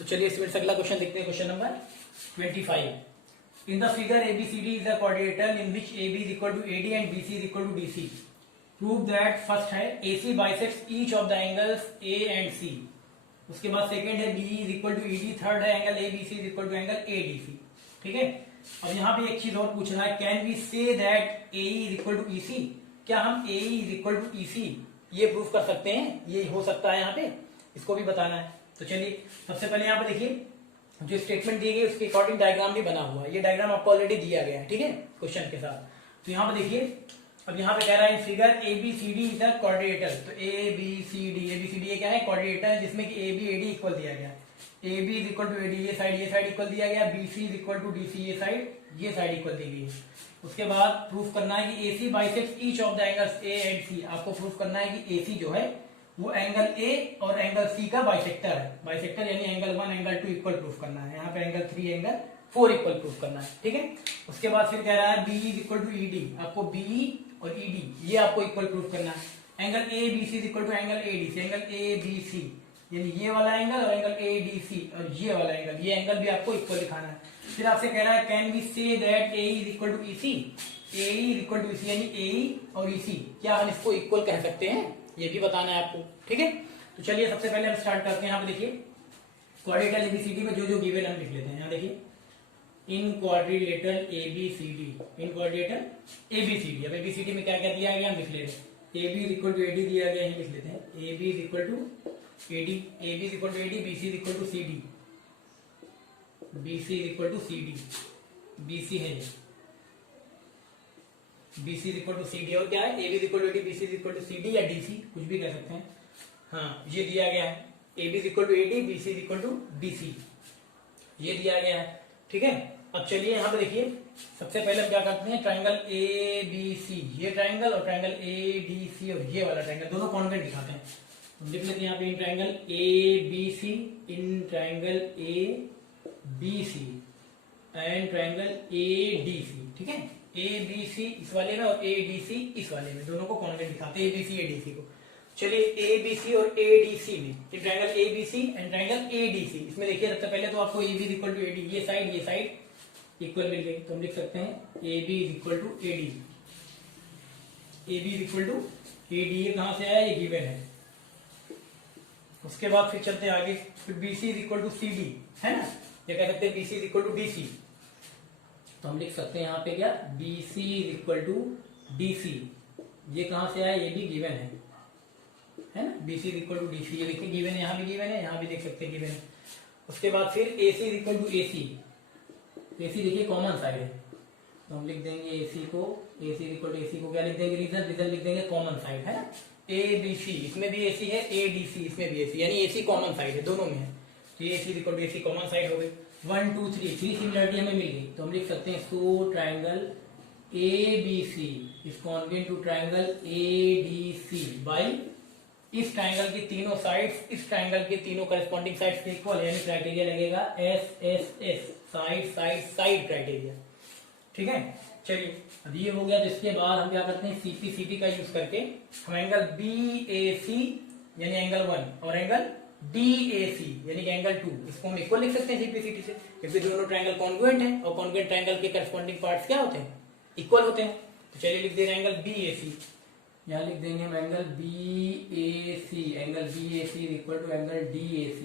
तो चलिए इसमें से अगला क्वेश्चन देखते हैं, question number 25। In the figure ABCD is the quadrilateral in which AB is equal to AD and BC is equal to DC। Prove that, first है AC bisects each of the angles A and C। उसके बाद second है BE is equal to ED, third है angle ABC is equal to angle ADC। ठीक है, अब यहाँ पे एक चीज और पूछना है, can we say that AE is equal to EC। क्या हम AE is equal to EC ये प्रूफ कर सकते हैं? ये हो सकता है यहाँ पे, इसको भी बताना है। तो चलिए सबसे पहले यहाँ पे देखिए, जो स्टेटमेंट दी गई उसके अकॉर्डिंग डायग्राम भी बना हुआ है। ये डायग्राम आपको ऑलरेडी दिया गया है, ठीक है, क्वेश्चन के साथ। तो यहाँ पे देखिए, अब यहाँ पे कह रहा है in figure ABCD is the quadrilateral. तो ABCD ये क्या है? क्वाड्रिलेटरल, जिसमें कि AB AD इक्वल दिया गया। AB is equal to AD, ये साइड इक्वल दिया गया। BC is equal to DC, ये साइड इक्वल दी गई है। उसके बाद प्रूफ करना है कि AC bisects each of the angles A and C। आपको प्रूफ करना है कि AC जो है वो एंगल A और एंगल C का बाइसेक्टर है। बाइसेक्टर यानी एंगल 1 एंगल 2 इक्वल प्रूफ करना है। यहाँ पे एंगल 3 एंगल 4 इक्वल प्रूफ करना है, ठीक है। उसके बाद फिर कह रहा है BE is equal to ED। आपको BE और ED ये आपको इक्वल प्रूफ करना है। Angle ABC is equal to angle ADC। Angle ABC यानी ये वाला एंगल और एंगल ADC और ये वाला एंगल, ये एंगल भी आपको इक्वल दिखाना है। फिर आपसे कह रहा है can we say that AE is equal to EC। AE is equal to EC यानी AE और EC क्या हम इसको इक्वल कह सकते हैं, ये भी बताना है आपको, ठीक है। तो चलिए सबसे पहले हम स्टार्ट करते हैं। यहाँ पे देखिए क्वाड्रिलेटरल ABCD में जो जो गिवन हम लिख लेते हैं। यहाँ देखिए इन क्वाड्रिलेटरल ABCD, इन क्वाड्रिलेटरल ABCD। अब ABCD में क्या क्या दिया गया हम लिख लेते हैं। AB is equal to AD दिया गया, लिख लेते हैं। AB is equal to AD, AB is equal to AD, BC is equal to CD, BC is equal to CD, BC है ये, BC is equal to CD। और क्या है? AB is equal to AD, BC is equal to CD या DC, कुछ भी कह सकते हैं। हाँ, ये दिया गया है AB is equal to AD, BC is equal to DC, ये दिया गया है, ठीक है। अब चलिए यहाँ पे देखिए, सबसे पहले हम क्या करते हैं, ट्राइंगल ABC, ये ट्राइंगल और ट्राइंगल ADC और ये वाला ट्राइंगल दोनों कॉन्वेंट दिखाते हैं। लिख लेते हैं यहाँ पे इन triangle ABC, in triangle ABC and triangle ADC, ठीक है। ABC इस वाले में और ADC इस वाले में, दोनों को कॉन्वेंट दिखाते हैं ABC ADC को। चलिए ABC और ADC में, इन triangle ABC and triangle ADC, इसमें देखिए सबसे पहले तो आपको AB is equal to AD, ये साइड इक्वल मिल गई। तो हम लिख सकते हैं AB is equal to AD, AB is equal to AD। ये कहां से आया? ये गिवन है। उसके बाद फिर चलते हैं आगे, फिर BC is equal to CD, है ना, ये कह सकते हैं BC is equal to DC। तो हम लिख सकते हैं यहाँ पे क्या, BC is equal to DC। ये कहां से आया? ये भी गिवन है ना, BC is equal to DC। ये देखिए गिवन है, यहाँ भी गिवन है, यहाँ भी देख सकते हैं गिवन है। उसके बाद फिर AC is equal to AC। AC देखिए कॉमन साइड है, तो हम लिख देंगे AC को, AC is equal to AC को क्या लिख देंगे, रीजन लिख देंगे कॉमन साइड, है ना। ABC इसमें भी AC है, ADC इसमें भी AC, यानी AC कॉमन साइड है, दोनों में है। तो ये AC is equal to AC common side हो गई। 1 2 3 सिमिलरिटी हमें मिल गई। तो हम लिख सकते हैं so triangle ABC is congruent to triangle ADC by इस ट्राइंगल की तीनों साइड्स, इस ट्राइंगल के तीनों करस्पॉन्डिंग साइड्स इक्वल, यानी क्राइटेरिया लगेगा SSS, साइड क्राइटेरिया, ठीक है। चलिए अब ये हो गया। तो इसके बाद हम क्या करते हैं, CP का यूज करके हम एंगल BAC यानी एंगल 1 और एंगल DAC यानी कि एंगल 2, इसको हम इक्वल लिख सकते हैं CP से, क्योंकि दोनों ट्राइंगल कॉन्ग्रुएंट है और कॉन्ग्रुएंट ट्राइंगल के करस्पॉन्डिंग पार्ट्स क्या होते हैं, इक्वल होते हैं। तो चलिए लिख दे रहे हैं एंगल BAC, यहाँ लिख देंगे हम angle BAC, angle BAC is equal to angle DAC,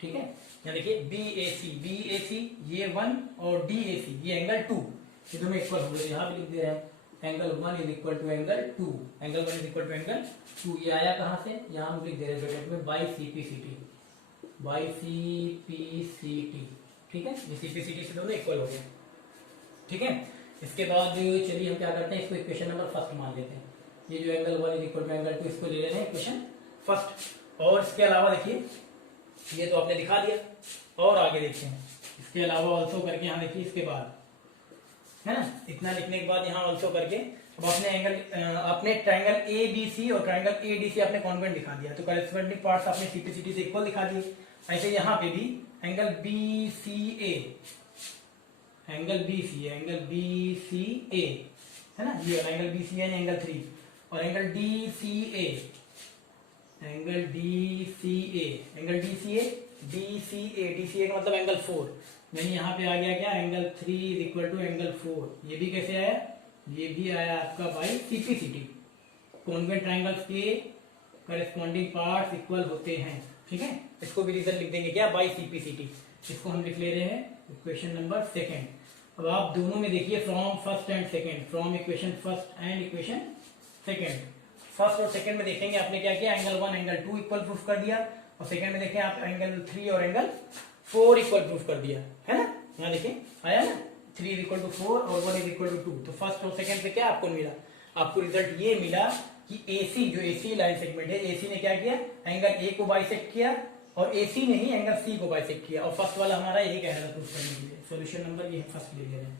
ठीक है। यहाँ देखिए BAC ये 1 और DAC ये एंगल 2, ये दोनों इक्वल हो गए। यहाँ भी लिख दे रहे हैं angle 1 is equal to angle 2, angle 1 is equal to angle 2। ये आया कहाँ से, यहाँ हम लिख दे रहे हैं ब्रैकेट में बाई CPCT, ठीक है। ये CPCT से दोनों इक्वल हो गए, ठीक है। इसके बाद चलिए हम क्या करते हैं, इसको इक्वेशन नंबर फर्स्ट मान लेते हैं। ये जो angle 1 is equal to angle 2, इसको ले लेते हैं इक्वेशन फर्स्ट। और इसके अलावा देखिए, ये तो आपने दिखा दिया, और आगे देखते हैं इसके अलावा ऑल्सो करके। यहाँ देखिए इसके बाद, है ना, इतना लिखने के बाद यहाँ ऑल्सो करके अब अपने ट्राइंगल ABC और ट्राइंगल ADC आपने कॉन्वेंट दिखा दिया, तो करस्पॉन्डिंग पार्ट्स आपने CPCT से इक्वल दिखा दिए। ऐसे यहाँ पे भी एंगल BCA, एंगल BCA है ना, ये एंगल BCA यानी एंगल 3, और एंगल DCA DCA का मतलब एंगल 4, यानी यहाँ पे आ गया क्या, angle 3 is equal to angle 4। ये भी कैसे आया, ये भी आया आपका बाई CPCT। कॉन्वेंट ट्राइंगल्स के करस्पॉन्डिंग पार्ट्स इक्वल होते हैं, ठीक है। इसको भी रीजन लिख देंगे क्या, बाई CPCT। इसको हम लिख ले रहे हैं इक्वेशन नंबर 2। अब आप दोनों में देखिए from first and second, from equation first and equation second. First और सेकंड में देखेंगे आपने क्या किया, एंगल 1 एंगल 2 इक्वल प्रूफ कर दिया, और सेकंड में देखें आप एंगल 3 और एंगल 4 इक्वल प्रूफ कर दिया, है ना। यहाँ देखें आया ना, 3 इज इक्वल टू 4 और 1 इज इक्वल टू 2। तो फर्स्ट और सेकंड पे क्या आपको मिला, आपको रिजल्ट ये मिला कि AC जो AC लाइन सेगमेंट है, AC ने क्या किया, एंगल A को बाइसेक्ट किया, और AC ने ही एंगल C को बाइसेक्ट किया। और फर्स्ट वाला हमारा यही कह रहा था प्रूफ करने के लिए, सॉल्यूशन नंबर ये फर्स्ट ले रहे हैं।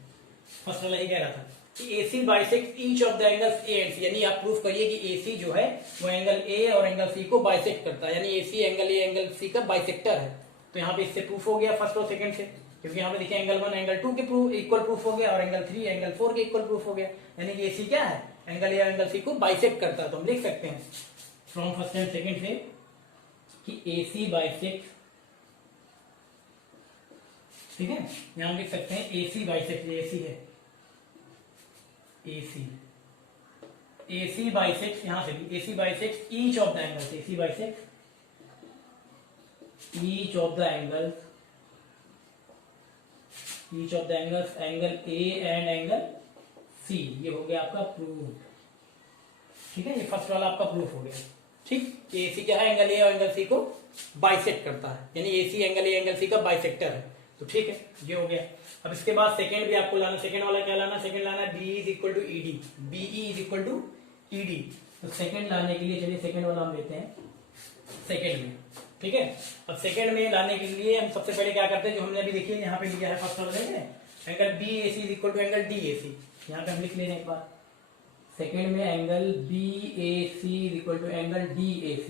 फर्स्ट वाला यही कह रहा था कि AC bisect each of the angles A and C, यानी आप प्रूफ करिए कि AC जो है वो एंगल A और एंगल C को बाइसेक्ट करता है, यानी AC angle A angle C का बाइसेक्टर है। तो यहाँ पे इससे प्रूफ हो गया फर्स्ट और सेकंड से, क्योंकि यहाँ पे देखिए एंगल 1 एंगल 2 के इक्वल प्रूफ हो गया, और एंगल 3 एंगल 4 के इक्वल प्रूफ हो गया, यानी कि AC क्या है, एंगल A और एंगल C को बाइसेक्ट करता है। तो हम लिख सकते हैं फ्रॉम फर्स्ट एंड सेकंड से कि AC बाइसेक्ट, ठीक है। यहां लिख सकते हैं AC बाइसेक्ट, AC है AC बाइसेक्ट, यहां से भी AC bisect each of the angles, AC bisect each of the angles, each of the angles, angle A and angle C। ये हो गया आपका प्रूफ, ठीक है। ये फर्स्ट वाला आपका प्रूफ हो गया, ठीक। AC क्या है, एंगल A और एंगल C को बाइसेक्ट करता है, यानी AC angle A angle C का बाइसेक्टर है। तो ठीक है, ये हो गया। अब इसके बाद सेकंड भी आपको लाना, सेकंड वाला क्या लाना, सेकंड लाना BE is equal to ED, BE is equal to ED। तो सेकंड लाने के लिए चलिए सेकंड वाला हम लेते हैं सेकंड में, ठीक है। अब सेकंड में लाने के लिए हम सबसे पहले क्या करते हैं, जो हमने अभी देखिए यहाँ पे लिया है फर्स्ट वाला, देखें angle BAC is equal to angle DAC। यहाँ पे हम लिख ले रहे हैं एक बार, सेकंड में angle BAC is equal to angle DAC,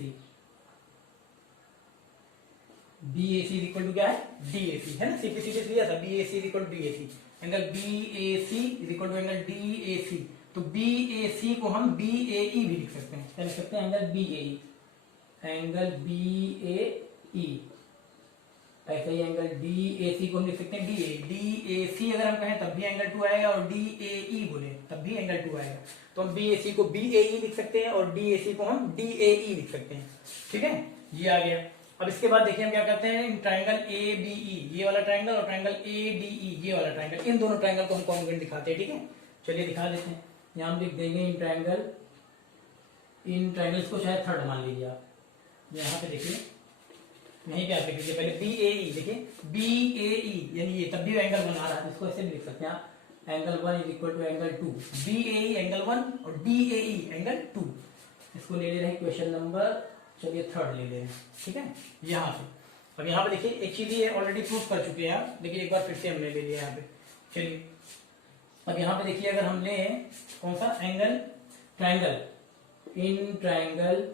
BAC is equal to क्या है, DAC, है ना। CPCT लिया था, BAC is equal to DAC, angle BAC is equal to angle DAC। तो BAC को हम BAE भी लिख सकते हैं, क्या लिख सकते हैं, एंगल BAE, एंगल BAE। ऐसे ही एंगल DAC को हम लिख सकते हैं DAC अगर हम कहें तब भी एंगल 2 आएगा, और DAE बोले तब भी एंगल 2 आएगा। तो हम BAC को BAE लिख सकते हैं, और DAC को हम DAE लिख सकते हैं, ठीक है। ये आ गया। अब इसके बाद देखिए हम क्या करते हैं, ट्राइंगल ABE, ये वाला ट्राइंगल, और ट्राइंगल ADE, ये वाला ट्राइंगल, इन दोनों ट्राइंगल को हम कॉन्ग्रुएंट दिखाते हैं, ठीक है। चलिए दिखा देते हैं। यहाँ हम लिख देंगे इन ट्राइंगल्स को शायद थर्ड मान लीजिए आप। यहाँ पे देखिए, नहीं क्या लिख लीजिए पहले BAE, देखिए BAE यानी ये तब भी एंगल बना रहा है, इसको ऐसे भी लिख सकते हैं आप, angle 1 is equal to angle 2, BAE angle 1 और DAE एंगल 2। इसको ले ले रहे हैं क्वेश्चन नंबर, चलिए थर्ड ले लें, ठीक है। यहाँ से अब यहाँ पे देखिए एक चीज ये ऑलरेडी प्रूफ कर चुके हैं आप, लेकिन एक बार फिर से हमने ले लिया यहाँ पे। चलिए अब यहाँ पे देखिए, अगर हम ले कौन सा angle, triangle, in triangle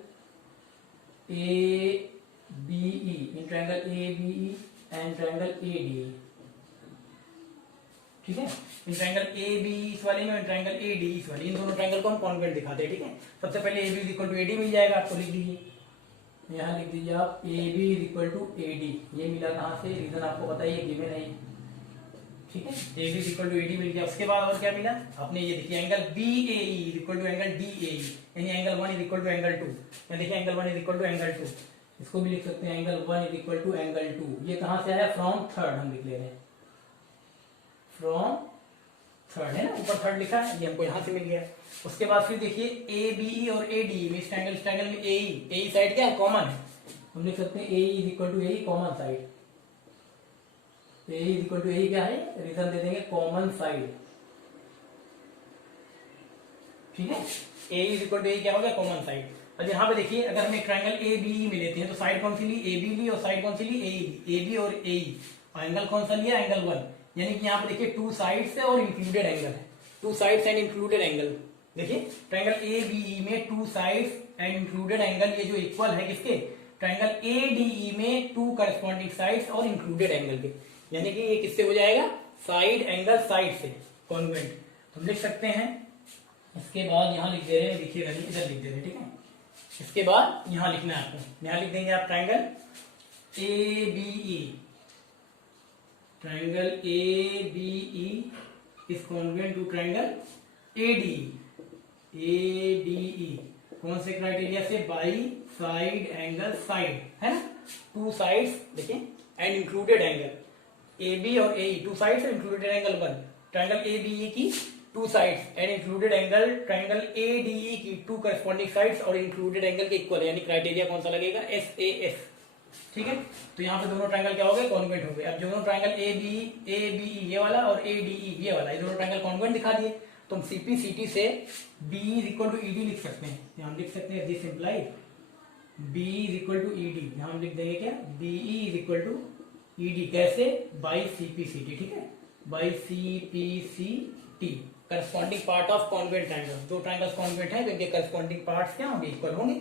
ABE, in triangle ABE and triangle ADE, ठीक है। इन ट्राइंगल ABE इस वाले में, ट्राइंगल ADE इस वाले, इन दोनों ट्राइंगल को हम कॉन्ग्रुएंट दिखाते हैं, ठीक है। सबसे पहले AB is equal to AD मिल जाएगा आपको, लिख दीजिए यहाँ, लिख दीजिए आप AB is equal to AD। ये मिला कहाँ से, रीजन आपको बताइए, गिवन है, ठीक है। AB is equal to AD मिल गया। उसके बाद और क्या मिला आपने, ये देखिए angle BAE is equal to angle DAE, यानी angle 1 is equal to angle 2। यहाँ देखिए angle 1 is equal to angle 2, इसको भी लिख सकते हैं angle 1 is equal to angle 2। ये कहाँ से आया, फ्रॉम थर्ड हम लिख ले रहे हैं, फ्रॉम थर्ड है ना, ऊपर थर्ड लिखा है, ये हमको यहाँ से मिल गया। उसके बाद फिर देखिए ABE और ADE में, इस ट्रायंगल में AE साइड क्या है, कॉमन है, हम लिख सकते हैं AE is equal to AE common side. AE is equal to AE क्या है, रीजन दे देंगे कॉमन साइड, ठीक है। AE is equal to AE क्या हो गया, कॉमन साइड। अब यहाँ पे देखिए, अगर हम एक ट्रायंगल ABE में लेते हैं तो साइड कौन सी ली, AB ली, और साइड कौन सी ली, AE ली, AB और AE, और एंगल कौन सा लिया, एंगल 1, यानी कि यहाँ पे देखिए 2 साइड्स है और इंक्लूडेड एंगल है, 2 साइड्स एंड इंक्लूडेड एंगल। देखिए ट्रायंगल ABE में 2 साइड्स एंड इंक्लूडेड एंगल, ये जो इक्वल है किसके, ट्रायंगल ADE में 2 करस्पॉन्डिंग साइड्स और इंक्लूडेड एंगल के, यानी कि ये किससे हो जाएगा, साइड एंगल साइड से कॉन्ग्रुएंट। तो हम लिख सकते हैं। इसके बाद यहाँ लिख दे रहे हैं, देखिएगा इधर लिख दे रहे हैं, ठीक है। इसके बाद यहाँ लिखना है आपको, यहाँ लिख देंगे आप triangle ABE, triangle ABE is congruent to triangle ADE। ADE कौन से क्राइटेरिया से? बाई साइड एंगल साइड, है ना, टू साइड्स देखिए एंड इंक्लूडेड एंगल AB और AE, two sides and included angle 1। Triangle ABE की two sides and included angle triangle ADE की to corresponding sides और इंक्लूडेड एंगल के equal है, यानी क्राइटेरिया कौन सा लगेगा? SAS। ठीक है, तो यहाँ पे दोनों ट्राइंगल क्या हो गए? कॉन्ग्रुएंट हो गए। अब दोनों ट्राइंगल ABE ये वाला और ADE ये वाला, ये दोनों ट्राइंगल कॉन्ग्रुएंट दिखा दिए, तो हम CPCT से BE is equal to ED लिख सकते हैं। यहाँ हम लिख सकते हैं this imply BE is equal to ED। यहाँ हम लिख देंगे क्या? BE is equal to ED। कैसे? By CPCT। ठीक है, by CPCT, corresponding part of congruent triangle. दो ट्राइंगल्स कॉन्ग्रुएंट हैं तो इनके करस्पॉन्डिंग पार्ट्स क्या होंगे? इक्वल होंगे।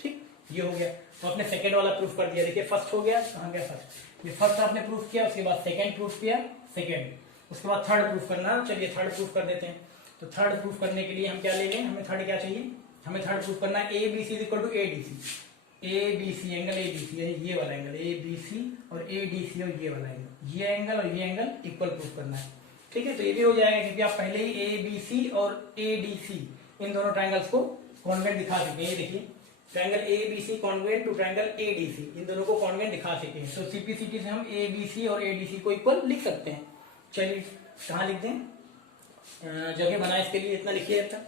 ठीक, ये हो गया। तो आपने सेकंड वाला प्रूफ कर दिया। देखिए फर्स्ट हो गया, कहाँ गया फर्स्ट? ये फर्स्ट आपने प्रूफ किया, उसके बाद सेकंड प्रूफ किया, सेकंड, उसके बाद थर्ड प्रूफ करना। चलिए थर्ड प्रूफ कर देते हैं। तो थर्ड प्रूफ करने के लिए हम क्या ले लें? हमें थर्ड क्या चाहिए? हमें थर्ड प्रूफ करना है ABC is equal to ADC। ABC angle ABC, यानी ये वाला एंगल ABC और ADC और ये वाला एंगल, ये एंगल और ये एंगल इक्वल प्रूफ करना है। ठीक है, तो ये भी हो जाएगा क्योंकि आप पहले ही ABC और ADC इन दोनों ट्राइंगल्स को कॉन्ग्रुएंट दिखा चुके हैं। ये देखिए triangle ABC congruent to triangle ADC, इन दोनों को कॉन्ग्रुएंट दिखा चुके हैं। तो CPCT से हम ABC और ADC को इक्वल लिख सकते हैं। चलिए कहाँ लिख दें? जगह बनाए इसके लिए, इतना लिखिए अब तक।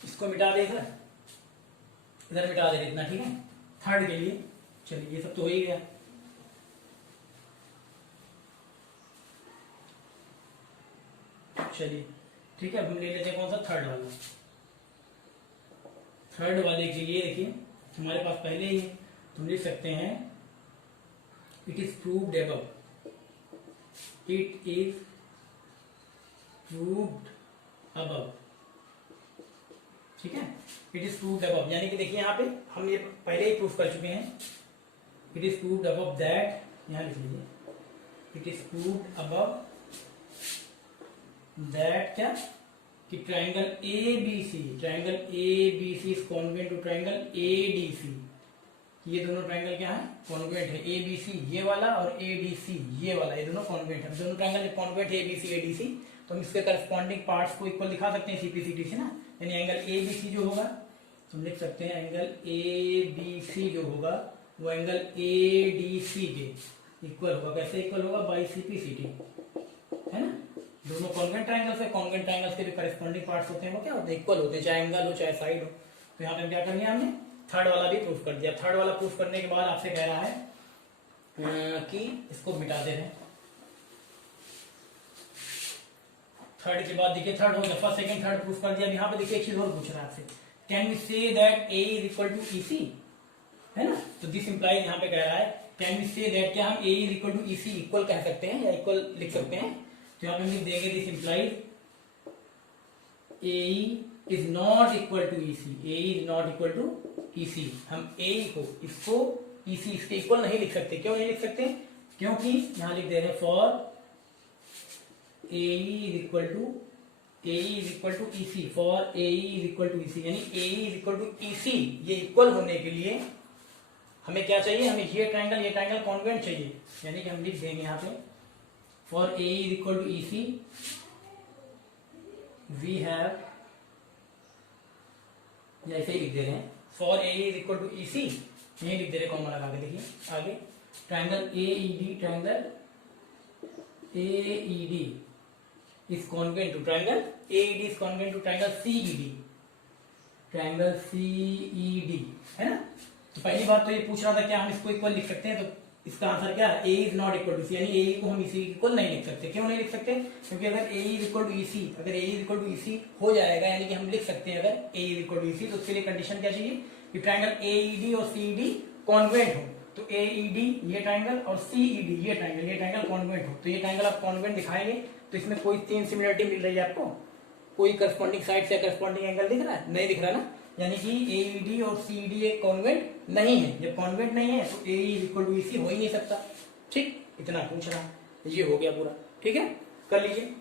इसको मिटा दे इधर, इधर मिटा दे इतना। ठीक है, थर्ड के लिए। चलिए ये सब तो हो ही गया। चलिए ठीक है, अब हम ले लेते हैं कौन सा? थर्ड वाला। थर्ड वाले के लिए देखिए हमारे पास पहले ही है, तुम लिख सकते हैं it is proved above. It is proved above. ठीक है, इट इज प्रूव्ड अबव, यानी कि देखिए यहाँ पे हम ये पहले ही प्रूफ कर चुके हैं। It is proved above that, यहाँ लिख लीजिए, it is proved above that क्या? कि triangle ABC, triangle ABC is congruent to triangle ADC। ये दोनों ट्राइंगल क्या है? कॉन्ग्रुएंट है। ABC ये वाला और ADC ये वाला, ये दोनों कॉन्ग्रुएंट है। दोनों ट्राइंगल कॉन्ग्रुएंट है ABC ADC, तो हम इसके करस्पॉन्डिंग पार्ट्स को इक्वल दिखा सकते हैं CPCT से ना। यानी एंगल ABC जो होगा, तो हम लिख सकते हैं एंगल ABC जो होगा वो एंगल ADC के इक्वल होगा। कैसे इक्वल होगा? बाई CPCT, है ना। दोनों कॉन्ग्रुएंट ट्राइंगल्स है, कॉन्ग्रुएंट ट्राइंगल्स के भी करस्पॉन्डिंग पार्ट्स होते हैं, वो क्या होते हैं? इक्वल होते हैं, चाहे एंगल हो चाहे साइड हो। तो यहाँ पे क्या कर लिया हमने? थर्ड वाला भी प्रूफ कर दिया। थर्ड वाला प्रूफ करने के बाद आपसे कह रहा है कि इसको मिटा दे रहे हैं। थर्ड के बाद देखिए थर्ड हो गया, फर्स्ट सेकंड थर्ड प्रूफ कर दिया। यहाँ पे देखिए एक चीज और पूछ रहा है आपसे, can we say that A is equal to EC, है ना। तो दिस इंप्लाइज यहाँ पे कह रहा है कैन वी से दैट, क्या हम A is equal to EC equal कह सकते हैं या इक्वल लिख सकते हैं? तो यहाँ पे हम लिख देंगे this implies AE is not equal to EC। AE is not equal to EC। हम AE को इसको EC इसके इक्वल नहीं लिख सकते। क्यों नहीं लिख सकते? क्योंकि यहाँ लिख दे रहे हैं for AE is equal to EC, for AE is equal to EC, यानी AE is equal to EC। ये इक्वल होने के लिए हमें क्या चाहिए? हमें ये ट्राइंगल कॉन्ग्रुएंट चाहिए। यानी कि हम लिख देंगे यहाँ पे for AE is equal to EC we have, या ऐसे ही लिख दे रहे हैं for AE is equal to EC, यही लिख दे रहे कॉमन लगा के। देखिए आगे triangle AED is congruent to triangle AED is congruent to triangle CED, triangle CED, है ना। तो पहली बात तो ये पूछ रहा था क्या हम इसको इक्वल लिख सकते हैं? तो इसका आंसर क्या है? A is not equal to C, यानी AE को हम EC इक्वल नहीं लिख सकते। क्यों नहीं लिख सकते? क्योंकि अगर AE is equal to EC, अगर AE is equal to EC हो जाएगा, यानी कि हम लिख सकते हैं अगर AE is equal to EC, तो उसके लिए कंडीशन क्या चाहिए? कि ट्राइंगल AED और CED कॉन्ग्रुएंट हो। तो AED ये ट्राइंगल और CED ये ट्राइंगल कॉन्ग्रुएंट हो। तो ये ट्राइंगल आप कॉन्ग्रुएंट दिखाएंगे तो इसमें कोई तीन सिमिलरिटी मिल रही है आपको? कोई करस्पॉन्डिंग साइड से करस्पॉन्डिंग एंगल दिख रहा है? नहीं दिख रहा ना, यानी कि AED और CED एक कॉन्ग्रुएंट नहीं है। जब कॉन्ग्रुएंट नहीं है तो AE is equal to EC हो ही नहीं सकता। ठीक, इतना पूछ रहा, ये हो गया पूरा। ठीक है, कर लीजिए।